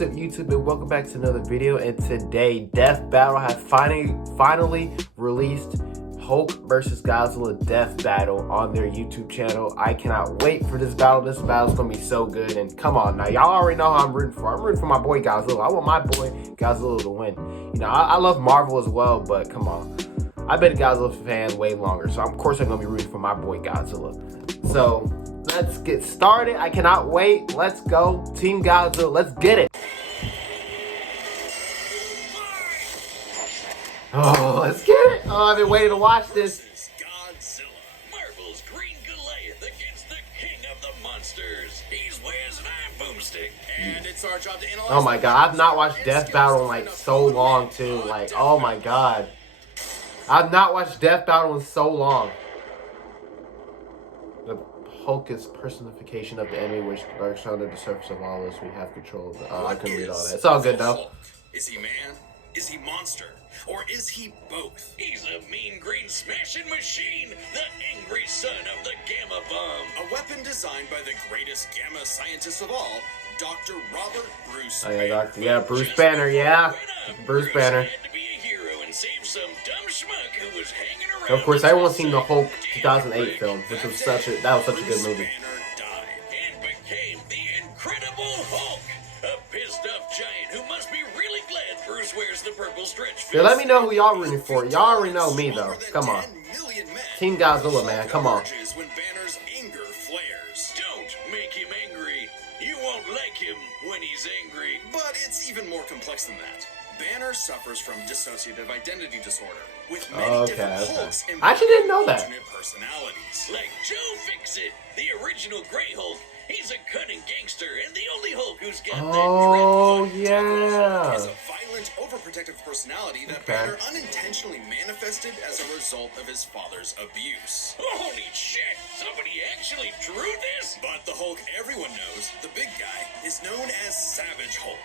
What's up, YouTube, and welcome back to another video. And today, Death Battle has finally released Hulk versus Godzilla Death Battle on their YouTube channel. I cannot wait for this battle. This battle's gonna be so good. And come on now, y'all already know how I'm rooting for. I'm rooting for my boy Godzilla. I want my boy Godzilla to win. You know, I love Marvel as well, but come on. I've been a Godzilla fan way longer, so of course I'm gonna be rooting for my boy Godzilla. So let's get started. I cannot wait. Let's go. Team Godzilla. Let's get it. Oh, let's get it. Oh, I've been waiting to watch this. Godzilla, Marvel's Green Goliath against the king of the monsters. He's wears an iron boomstick, and it's our job to analyze. Oh my god, I've not watched Death Battle in like so long too. Like, oh my god. I've not watched Death Battle in so long. The Hulk is personification of the enemy, which lurks under the surface of all this. We have control of it. Oh, I couldn't read all that. It's all good though. Is he man? Is he monster? Or is he both? He's a mean green smashing machine, the angry son of the Gamma Bomb. A weapon designed by the greatest Gamma scientist of all, Dr. Robert Bruce Banner. Yeah, Bruce Banner, yeah. Bruce Banner. Had to be a hero and save some dumb schmuck who was hanging around. Of course, everyone's seen the Hulk 2008 film, which was such a good movie. Banner died and became the Incredible Hulk, a pissed-off giant who must be really glad Bruce wears the purple stretch fit. Yeah, let me know who y'all rooting for. Y'all already know me though. Come on. Team Godzilla, man. Come on. When Banner's anger flares. Don't make him angry. You won't like him when he's angry. But it's even more complex than that. Banner suffers from dissociative identity disorder, with many different Hulks and I actually didn't know that. alternate personalities. Like Joe Fixit, the original Grey Hulk. He's a cunning gangster and the only Hulk who's got Oh, that yeah. Has a violent, overprotective personality that Banner unintentionally manifested as a result of his father's abuse. Holy shit! Somebody actually drew this? But the Hulk everyone knows, the big guy, is known as Savage Hulk.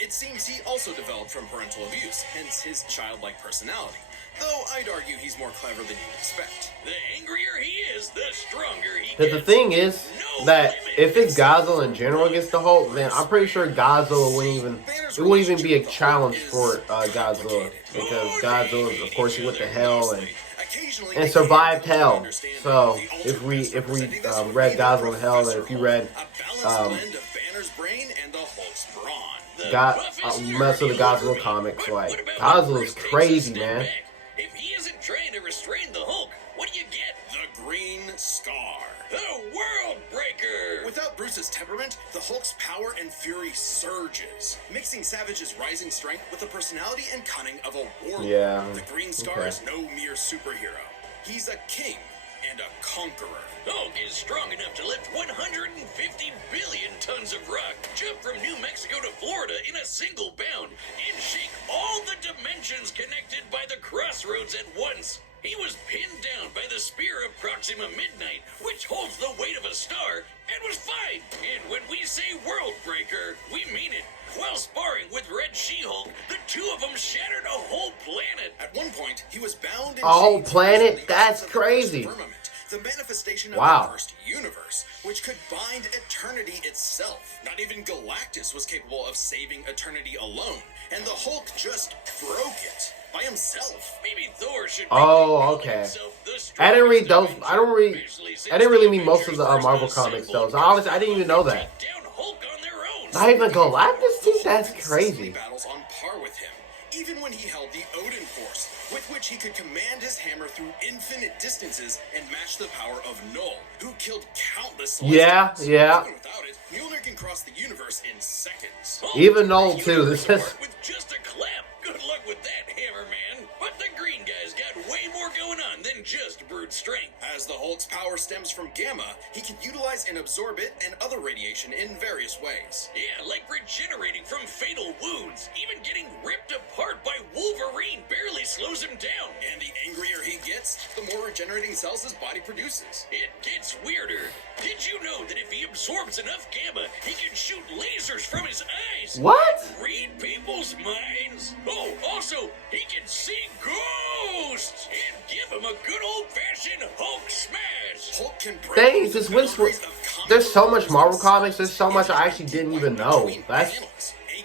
It seems he also developed from parental abuse, hence his childlike personality. Though I'd argue he's more clever than you'd expect. The angrier he is, the stronger he gets. The thing is that if it's Godzilla in general against the Hulk, then I'm pretty sure Godzilla wouldn't even be a challenge for Godzilla, because Godzilla, of course, he went to hell and survived hell. So if we read Godzilla in Hell, and if you read most of the Godzilla comics, like Godzilla's crazy, man. If he isn't trying to restrain the Hulk, what do you get? The Green Scar. The World Breaker! Without Bruce's temperament, the Hulk's power and fury surges, mixing Savage's rising strength with the personality and cunning of a warlord. Yeah. The Green Scar is no mere superhero. He's a king and a conqueror. Hulk is strong enough to lift 150 billion tons of rock, jump from New Mexico to Florida in a single bound, and shake all the dimensions connected by the crossroads at once. He was pinned down by the spear of Proxima Midnight, which holds the weight of a star, and was fine. And when we say World Breaker, we mean it. While sparring with Red She-Hulk, the two of them shattered a whole planet. At one point, he was bound in A whole chains planet? to the That's of the crazy. firmament, the manifestation of Wow. the first universe, which could bind eternity itself. Not even Galactus was capable of saving eternity alone, and the Hulk just broke it by himself. Maybe Thor should. Oh, okay. I didn't read those. I didn't really mean most of the Marvel comics though. So honestly, I didn't even know that. Not even Galactus, dude? That's crazy. Battles on par with him, even when he held the Odin Force, with which he could command his hammer through infinite distances and match the power of Null, who killed countless Celestials. Yeah. Even without it, Mjolnir can cross the universe in seconds. Even Null too. This is With just a clap. Good luck with that, Hammer Man. But the green guy's got way more going on than just brute strength. As the Hulk's power stems from Gamma, he can utilize and absorb it and other radiation in various ways. Yeah, like regenerating from fatal wounds. Even getting ripped apart by Wolverine barely slows him down. And the angrier he gets, the more regenerating cells his body produces. It gets weirder. Did you know that if he absorbs enough Gamma, he can shoot lasers from his eyes? what? Read people's minds? Oh, also, he can see ghosts! And give him a good old-fashioned Hulk smash! Hulk can break Dang, this wins for. There's so much Marvel comics. There's so much I actually didn't even know. That's. A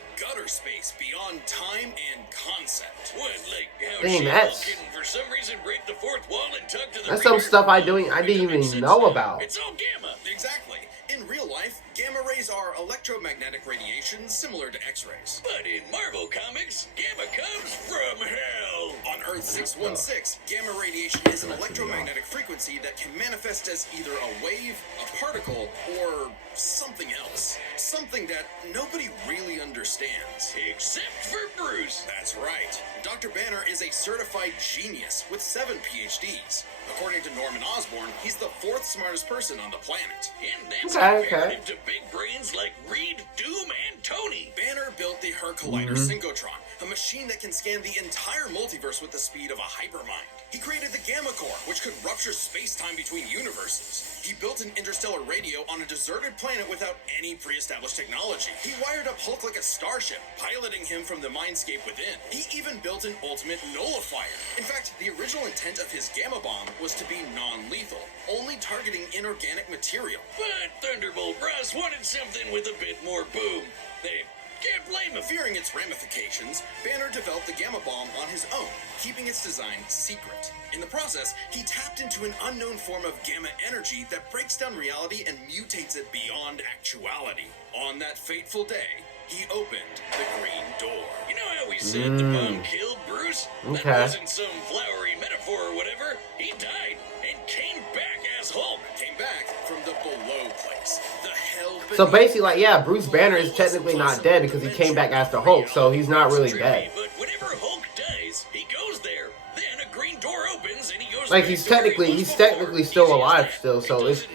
Dang, She-Hulk that's can for some reason break the fourth wall and tug to the some rear. stuff I didn't even know about. It's all gamma. Exactly. In real life, gamma rays are electromagnetic radiation similar to X-rays. But in Marvel Comics, gamma comes from hell. On Earth 616, gamma radiation is an electromagnetic frequency that can manifest as either a wave, a particle, or something else. Something that nobody really understands. Except for Bruce. That's right. Dr. Banner is a certified genius with 7 PhDs. According to Norman Osborn, he's the 4th smartest person on the planet. And that's comparative to big brains like Reed, Doom, and Tony. Banner built the Her Collider Synchrotron, a machine that can scan the entire multiverse with the speed of a hypermind. He created the Gamma Core, which could rupture space-time between universes. He built an interstellar radio on a deserted planet without any pre-established technology. He wired up Hulk like a starship, piloting him from the mindscape within. He even built an ultimate nullifier. In fact, the original intent of his Gamma Bomb was to be non-lethal, only targeting inorganic material. But Thunderbolt Ross wanted something with a bit more boom. They can't blame him. Fearing its ramifications, Banner developed the Gamma Bomb on his own, keeping its design secret. In the process, he tapped into an unknown form of gamma energy that breaks down reality and mutates it beyond actuality. On that fateful day, he opened the Green Door. You know how we said the bomb killed Bruce? Okay. That wasn't some flowery metaphor or whatever. He died and came back as Hulk. Came back from the below place. The hell So basically, like, yeah, Bruce Banner is technically not dead because he came back as the Hulk, so he's not really dead. But whenever Hulk dies, he goes there. Then a green door opens and he goes Like, he's technically still alive still, so it's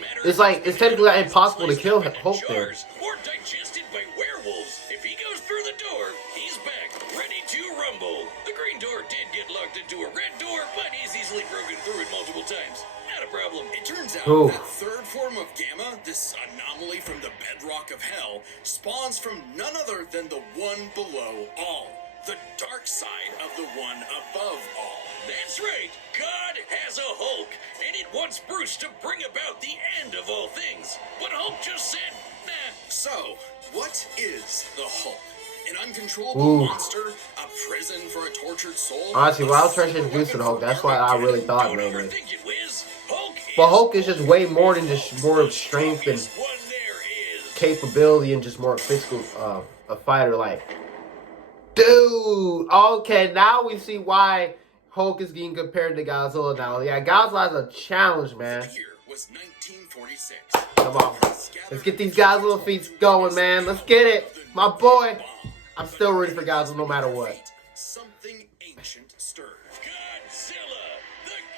technically like impossible to kill Hulk there. Or digested by werewolves. If he goes through the door, he's back, ready to rumble. The green door did get locked into a red door, but he's easily broken through it multiple times. Not a problem. It turns out that third form of gamma, this anomaly from the bedrock of hell, spawns from none other than the one below all. The dark side of the one above all. That's right. God has a Hulk, and it wants Bruce to bring about the end of all things. But Hulk just said, nah. So, what is the Hulk? An uncontrollable monster? A prison for a tortured soul? Honestly, when I was first introduced to the Hulk, that's what I really thought, Don't man. overthink it, Wiz. But Hulk is just way more than just more strength and capability and just more physical, a fighter. Like, dude, okay, now we see why Hulk is getting compared to Godzilla now. Yeah, Godzilla is a challenge, man. The year was 1946. Come on. Let's get these Godzilla feet going, man. Let's get it. My boy. I'm still rooting for Godzilla no matter what. Something ancient stirred. Godzilla,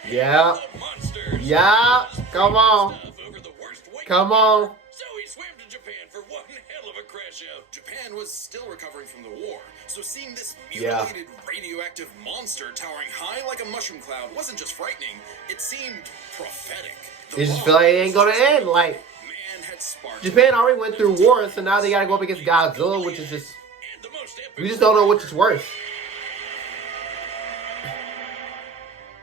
the Yeah. of monsters. Yeah. Come on. Over the worst Come on. So he swam to Japan for one hell of a crash out. Japan was still recovering from the war, so seeing this mutilated radioactive monster towering high like a mushroom cloud wasn't just frightening, it seemed prophetic. They just feel like it ain't gonna end. Like, Man had sparked. Japan already went through war, so now they gotta go up against Godzilla, which is just, And the most epic we just don't know which is worse.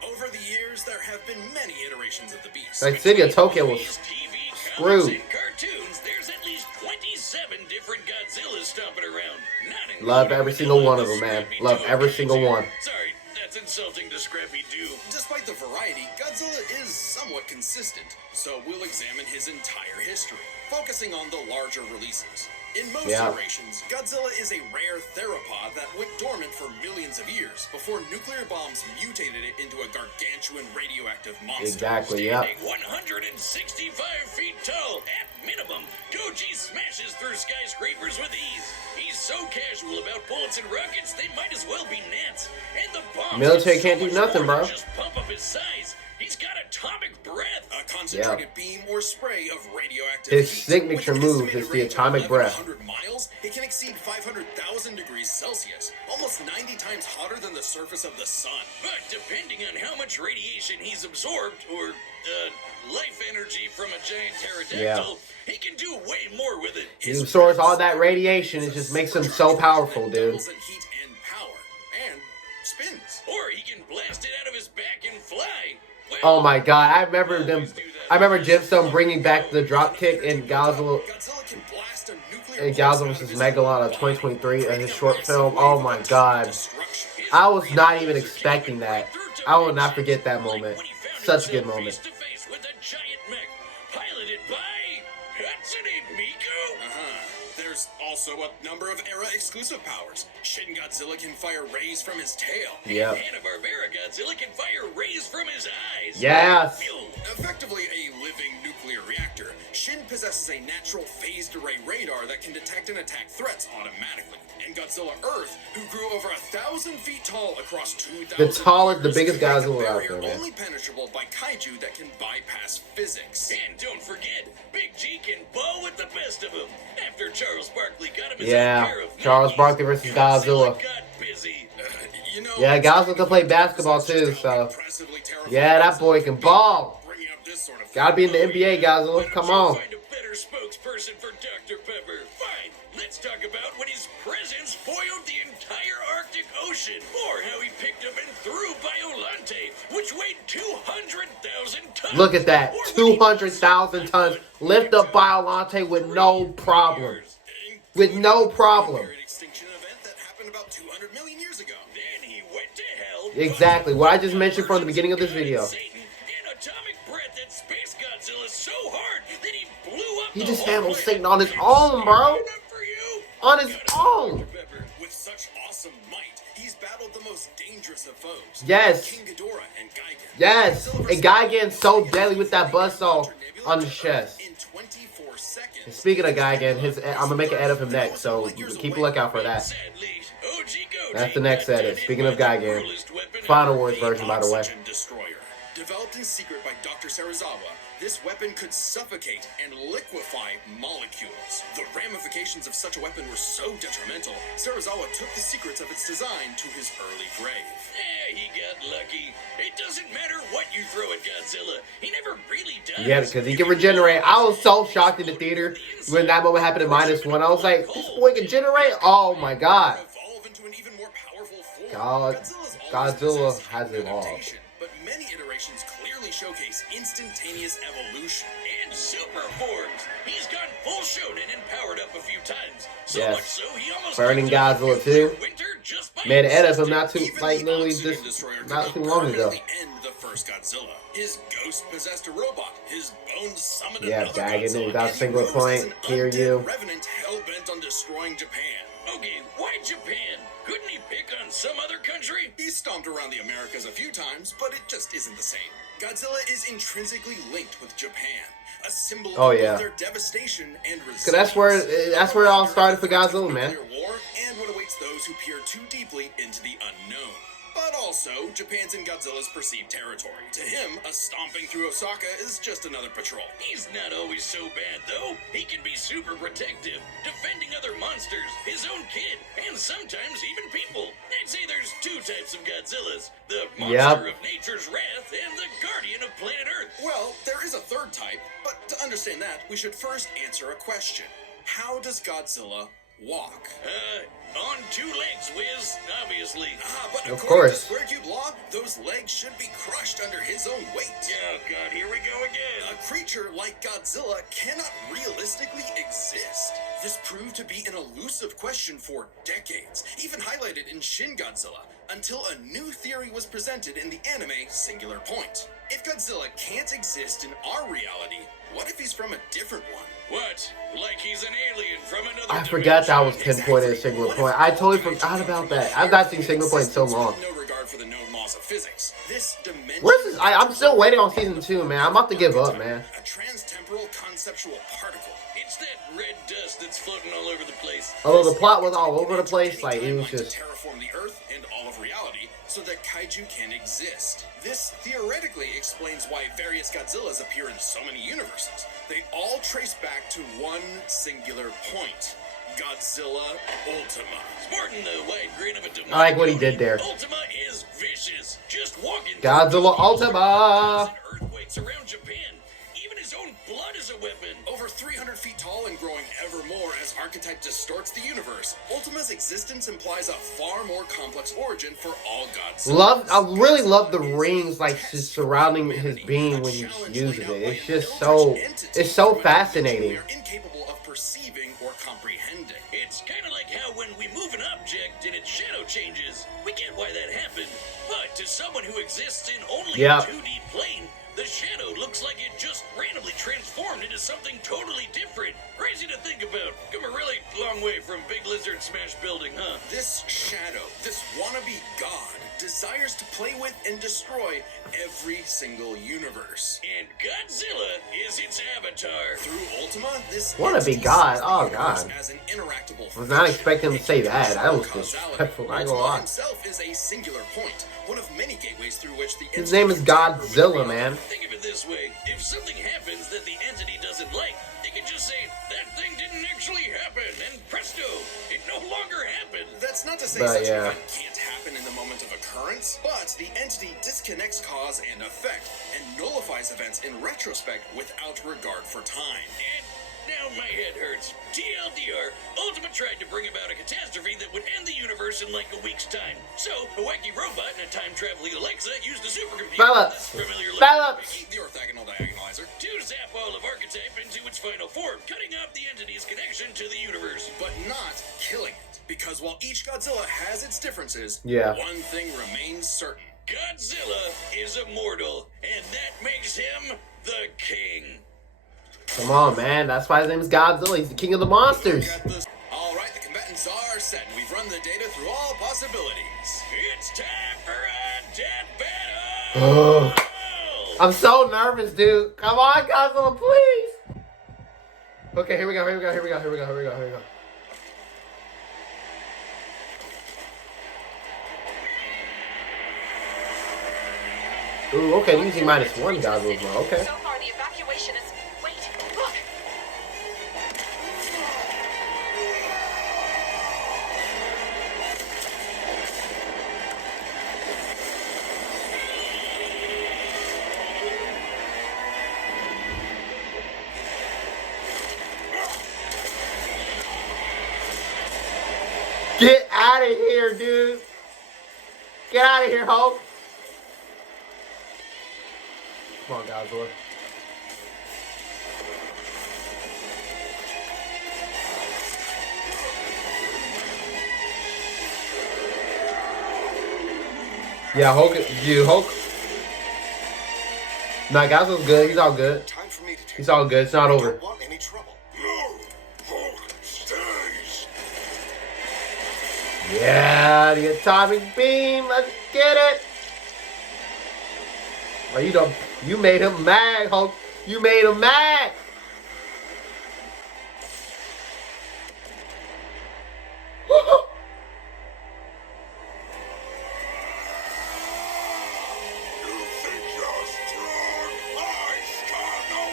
Over the years, there have been many iterations of the beast. Like, City of Tokyo was TV, screwed. comics, and cartoons, there's at least 27 different Godzillas stomping around. Not including Love every single one of them, man. Love every single one. Sorry, that's insulting to Scrappy-Doo. Despite the variety, Godzilla is somewhat consistent, so we'll examine his entire history, focusing on the larger releases. In most iterations, Godzilla is a rare theropod that went dormant for millions of years before nuclear bombs mutated it into a gargantuan radioactive monster. Exactly, yeah. Standing 165 feet tall, at minimum, Goji smashes through skyscrapers with ease. He's so casual about bullets and rockets, they might as well be gnats. And the bombs Military are so can't do much nothing, more bro. than just pump up his size. He's got atomic breath. A concentrated beam or spray of radioactive His heat. signature With an move estimated is the range of atomic breath. 1,100 miles, it can exceed 500,000 degrees Celsius, almost 90 times hotter than the surface of the sun. But depending on how much radiation he's absorbed, or life energy from a giant pterodactyl, he can do way more with it. He absorbs all that radiation. It just makes him so powerful, dude. Doubles in heat and power, and spins. Or he can blast it out of his back and fly. Well, Oh my god, I remember them. I remember Gemstone bringing back the drop kick in Godzilla Godzilla can blast a nuclear and Godzilla vs. Megalon of 2023 in his short film. Oh my god. I was not even expecting that. I will not forget that moment. Such a good moment. Face to face with a giant mech, piloted by Hatsune Miku. There's also a number of era-exclusive powers. Shin Godzilla can fire rays from his tail. Yep. Hanna-Barbera Godzilla can fire rays from his eyes. Yes. Effectively a living nuclear reactor, Shin possesses a natural phased array radar that can detect and attack threats automatically. And Godzilla Earth, who grew over 1,000 feet tall across 2,000 The tallest, the years, biggest can make a Godzilla out barrier there, man. only penetrable by kaiju that can bypass physics. And don't forget, Big G can ball with the best of them. After Charles Barkley got him his own pair of Charles Nikes, Barkley versus Godzilla. got busy. Yeah, Godzilla can play basketball too, so. Yeah, that boy can ball. Gotta be in the NBA, Godzilla. Come on. Find a better spokesperson for Dr. Pepper. Fine, let's talk about when his presence foiled the entire Arctic Ocean, or how he picked up and threw Biolante, which weighed 200,000 tons. Look at that. 200,000 tons. Lift up Biolante with no problem. With no problem. Extinction event that happened about 200 million years ago. Then he went to hell. Exactly. What I just mentioned from the beginning of this video. Space Godzilla so hard that he blew up. He just handled Satan on his own, bro. On his own. With such awesome might, he's battled the most dangerous of foes. Yes. King Ghidorah and Gigan. Yes. And Guy getting so deadly with that buzzsaw on his chest. In 24 seconds. And speaking of Guy again, I'm gonna make an edit of him next, so keep a lookout for that. That's the next edit. Speaking of Guy again, Final Wars version, by the way. Developed in secret by Dr. Serizawa, this weapon could suffocate and liquefy molecules. The ramifications of such a weapon were so detrimental, Serizawa took the secrets of its design to his early grave. He got lucky. It doesn't matter what you throw at Godzilla, he never really does. Yeah, because he can regenerate. I was so shocked in the theater when that moment happened in -1. I was like, this boy can generate? Oh my god. Evolve into an even more powerful form. Godzilla has evolved. But many iterations clearly showcase instantaneous evolution and super forms. He's gone full shonen and powered up a few times. So Yes. much so he almost Burning Godzilla too. Man, edit him not too Even like the literally Oxygen just Destroyer not could too long ago. permanently end the first Godzilla. His ghost possessed a robot. His bones summoned Yeah, another Gagan Godzilla. without and he single rose point. as an Hear undead you. revenant hell-bent on destroying Japan. Okay, why Japan? Couldn't he pick on some other country? He's stomped around the Americas a few times, but it just isn't the same. Godzilla is intrinsically linked with Japan, a symbol Oh, of yeah. their devastation and resilience. 'Cause that's where it all started for Godzilla, man. War and what awaits those who peer too deeply into the unknown. But also, Japan's in Godzilla's perceived territory. To him, a stomping through Osaka is just another patrol. He's not always so bad, though. He can be super protective, defending other monsters, his own kid, and sometimes even people. I'd say there's two types of Godzillas. The monster of nature's wrath and the guardian of planet Earth. Well, there is a third type, but to understand that, we should first answer a question. How does Godzilla walk? On two legs, Wiz, obviously. But Of according course. to Square Cube law, those legs should be crushed under his own weight. Oh god, here we go again. A creature like Godzilla cannot realistically exist. This proved to be an elusive question for decades, even highlighted in Shin Godzilla, until a new theory was presented in the anime Singular Point. If Godzilla can't exist in our reality, what if he's from a different one? What? Like he's an alien from another I forgot that was dimension? pinpointed as Singular Point. I totally forgot about that. I've not seen Singular Point in so long. No regard for the known laws of physics. This dimension. Where's this? I'm still waiting on season 2, man. I'm about to give up, man. A transtemporal conceptual particle. It's that red dust that's floating all over the place. Although the plot was all over the place, like it was To just. terraform the Earth and all of reality so that kaiju can exist. This theoretically explains why various Godzillas appear in so many universes. They all trace back to one singular point. Godzilla Ultima. Sporting the wide grin of a demonic I like what he did there. Ultima is vicious. Just walking Godzilla Ultima. earthquakes around Japan. Even his own blood is a weapon. Over 300 feet tall and growing ever more as archetype distorts the universe, Ultima's existence implies a far more complex origin for all gods. I really love the rings like just surrounding his being when he's using it. It's just so fascinating. We are incapable of perceiving or comprehending. It's kind of like how when we move an object and its shadow changes, we get why that happened. But to someone who exists in only a 2D plane, the shadow looks like it just randomly transformed into something totally different. Crazy to think about. Come a really long way from Big Lizard Smash Building, huh? This shadow, this wannabe god, desires to play with and destroy every single universe. And Godzilla is its avatar. Through Ultima, this wannabe god? Oh god. As an interactable I was not expecting him to say that. That was disrespectful. I go on. Himself is a singular point, one of many gateways through which the his name is Godzilla, man. Think of it this way: if something happens that the entity doesn't like, they can just say that thing didn't actually happen, and presto, it no longer happened. That's not to say such an event can't happen in the moment of occurrence, but the entity disconnects cause and effect and nullifies events in retrospect without regard for time. And now my head hurts. TLDR, Ultima tried to bring about a catastrophe that would end the universe in like a week's time. So, a wacky robot and a time-traveling Alexa used a supercomputer Phillips! the orthogonal diagonalizer, to zap all of Archetype into its final form, cutting off the entity's connection to the universe, but not killing it. Because while each Godzilla has its differences, one thing remains certain. Godzilla is immortal, and that makes him the king. Come on, man. That's why his name is Godzilla. He's the king of the monsters. Alright, the combatants are set. We've run the data through all possibilities. It's time for a death battle! I'm so nervous, dude. Come on, Godzilla, please. Okay, here we go. Ooh, okay, using -1 Godzilla. Okay. So far, the evacuation is... Wait, look! Get out of here, dude. Get out of here, Hulk. Come on, Godzilla. Yeah, Hulk. Dude, Hulk. Nah, Godzilla's good. He's all good. He's all good. It's not over. Don't want any trouble. No, Hulk stays. Yeah, the atomic beam. Let's get it. Oh, you made him mad, Hulk. You made him mad.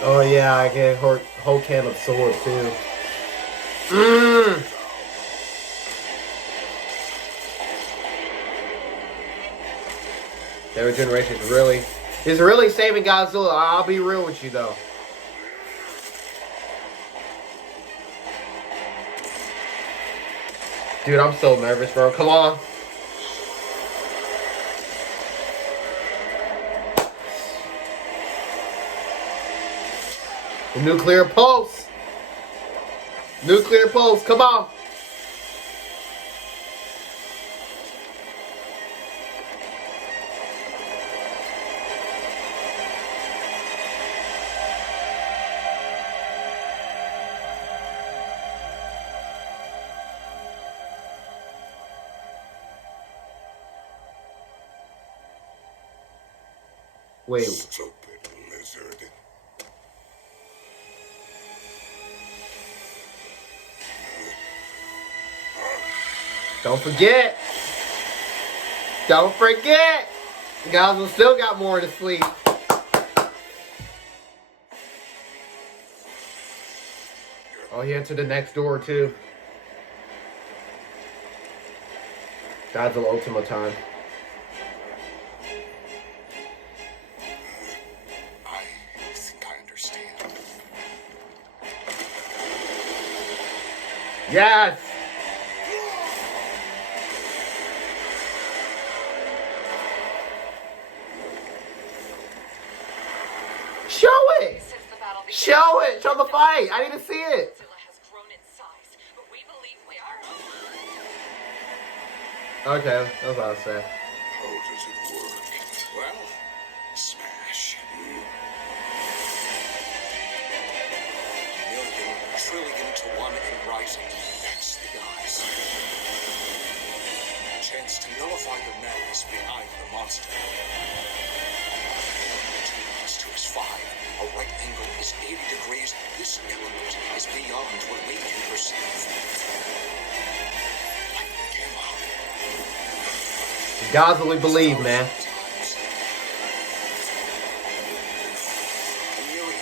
Oh yeah, I can Hulk can absorb too. Their regeneration is really saving Godzilla. I'll be real with you though. Dude, I'm so nervous, bro. Come on. The nuclear pulse. Nuclear pulse. Come on. Wait. Stupid lizard. Don't forget. Don't forget. Godzilla still got more to sleep. Oh, he entered the next door too. Godzilla Ultima time. I think I understand. Yes. Show it! Show it! Show the fight! I need to see it! Godzilla has grown Okay, that's what I was saying. How does it work? Well, smash. Million, trillion to one and rising. That's the odds. Chance to nullify the madness behind the monster. 2 plus 2 is 5. A right angle is 80 degrees. This element is beyond what we can perceive. Like Gamma. God's what we believe, man. A million.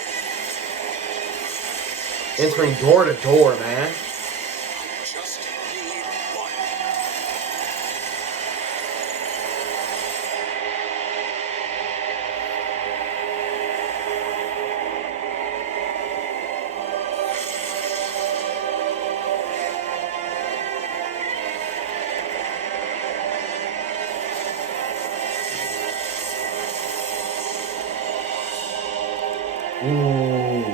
Entering door to door, man. I just need one. Ooh.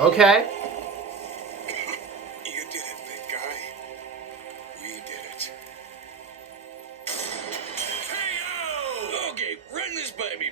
Okay. You did it, big guy. We did it. KO! Okay, run this by me.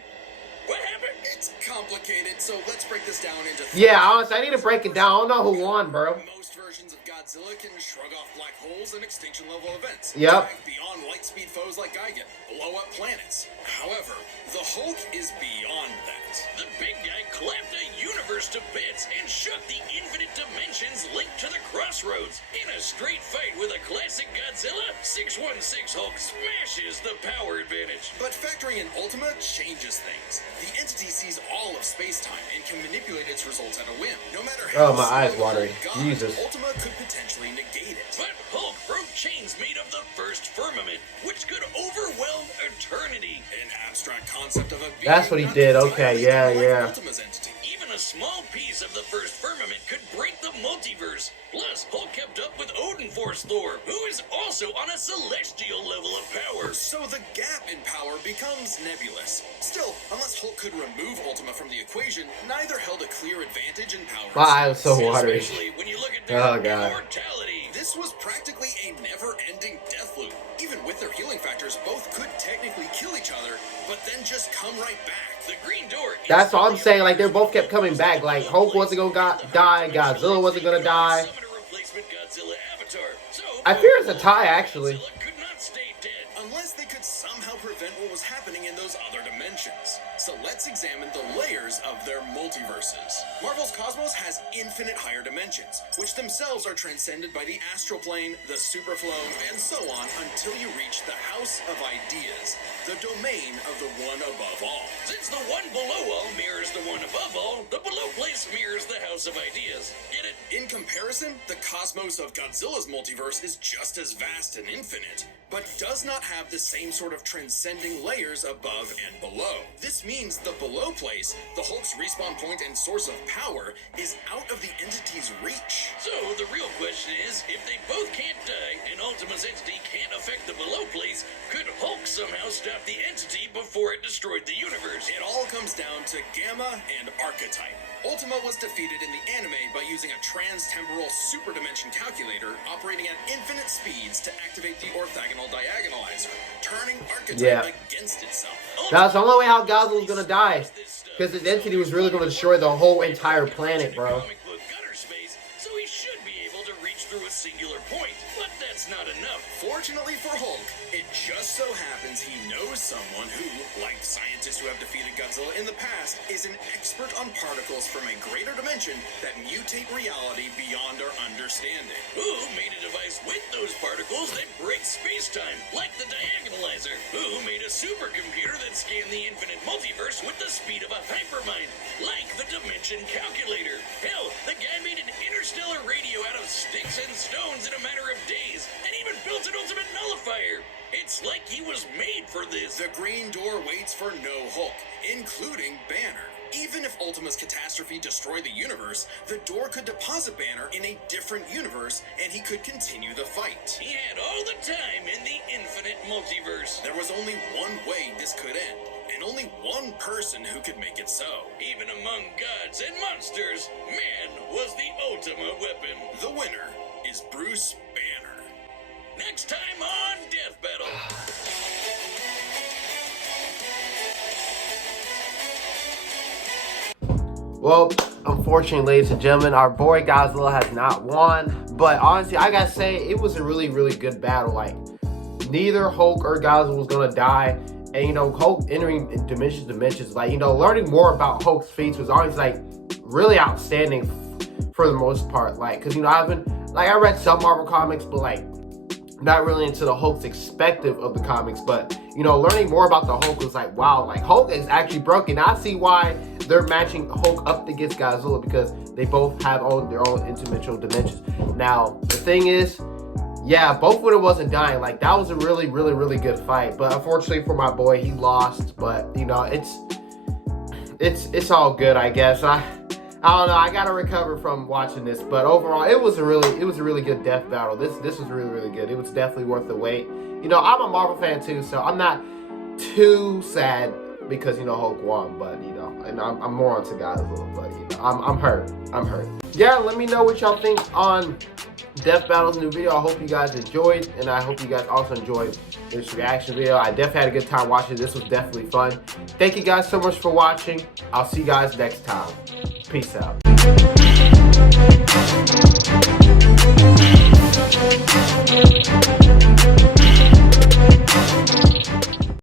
What happened? It's complicated, so let's break this down into Yeah, honestly, I need to break it down. I don't know who won, bro. Most versions of Godzilla can shrug off black holes and extinction level events. Yep. Dive beyond light speed foes like Gigan. Blow up planets. However, the Hulk is beyond that. The big guy clapped a universe to bits and shook the infinite dimensions linked to the crossroads. In a straight fight with a classic Godzilla, 616 Hulk smashes the power advantage. But factoring in Ultima changes things. The entity sees all of space-time and can manipulate its results at a whim. No matter how Oh, my eyes slow watering. Hulk got, Jesus. Ultima could potentially negate it. But Hulk broke chains made of the first firmament, which could overwhelm eternity. An abstract concept of a being That's what he not did. entirely Okay, yeah, unlike yeah. Ultima's entity. Even a small piece of the first firmament could break the multiverse. Plus, Hulk kept up with Odin Force Thor, who is also on a celestial level of power. So the gap in power becomes nebulous. Still, unless Hulk could remove Ultima from the equation, neither held a clear advantage in power. My eye was so watery. Especially when you look at their Oh, God. immortality. This was practically a never-ending death loop. Even with their healing factors, both could technically kill each other, but then just come right back. The Green Door. That's all I'm saying. Like, they both kept coming back. Like, Hulk wasn't gonna die. Godzilla wasn't gonna die. Summon a replacement Godzilla avatar. So I fear it's a tie, actually. Godzilla could not stay dead unless they could somehow prevent what was happening in those other dimensions. So let's examine the layers of their multiverses. Marvel's cosmos has infinite higher dimensions, which themselves are transcended by the astral plane, the superflow, and so on until you reach the House of Ideas, the domain of the one above all. Since the one below all mirrors the one above all, the below place mirrors the House of Ideas. Get it? In comparison, the cosmos of Godzilla's multiverse is just as vast and infinite, but does not have the same sort of transcending layers above and below. This means the below place, the Hulk's respawn point and source of power, is out of the entity's reach. So the real question is, if they both can't die and Ultima's entity can't affect the below place, could Hulk somehow stop the entity before it destroyed the universe? It all comes down to Gamma and Archetype. Ultima was defeated in the anime by using a trans-temporal super dimension calculator operating at infinite speeds to activate the orthogonal diagonalizer, turning Archetype against itself. That's the only way how Godzilla was gonna die. Because his entity was really gonna destroy the whole entire planet, bro. So he should be able to reach through a singular point, but that's not enough. Fortunately for Hulk, it just so happens he knows someone who, like scientists who have defeated Godzilla in the past, is an expert on particles from a greater dimension that mutate reality beyond our understanding. Who made a device with those particles that breaks space-time, like the diagonalizer? Who made a supercomputer that scanned the infinite multiverse with the speed of a hypermind, like the dimension calculator? Hell, the guy made an interstellar radio out of sticks and stones in a matter of days, and even built an ultimate nullifier. It's like he was made for this. The Green Door waits for no Hulk, including Banner. Even if Ultima's catastrophe destroyed the universe, the Door could deposit Banner in a different universe, and he could continue the fight. He had all the time in the infinite multiverse. There was only one way this could end, and only one person who could make it so. Even among gods and monsters, man was the Ultima weapon. The winner is Bruce Banner. Next time on Death Battle. Well, unfortunately, ladies and gentlemen, our boy Godzilla has not won. But honestly, I gotta say, it was a really, really good battle. Like, neither Hulk or Godzilla was gonna die. And, you know, Hulk entering dimensions, like, you know, learning more about Hulk's feats was always, like, really outstanding for the most part. Like, because, you know, I read some Marvel comics, but, like, not really into the Hulk's perspective of the comics. But, you know, learning more about the Hulk was like, wow, like, Hulk is actually broken. I see why they're matching Hulk up against Godzilla, because they both have their own interdimensional dimensions. Now, the thing is, yeah, both when it wasn't dying, like, that was a really, really, really good fight. But unfortunately for my boy, he lost. But, you know, it's all good, I guess. I don't know. I gotta recover from watching this, but overall, it was a really good death battle. This was really, really good. It was definitely worth the wait. You know, I'm a Marvel fan too, so I'm not too sad because, you know, Hulk won. But, you know, and I'm more onto Godzilla. But, you know, I'm hurt. Yeah, let me know what y'all think on Death Battle's new video. I hope you guys enjoyed, and I hope you guys also enjoyed this reaction video. I definitely had a good time watching. This was definitely fun. Thank you guys so much for watching. I'll see you guys next time. Peace out.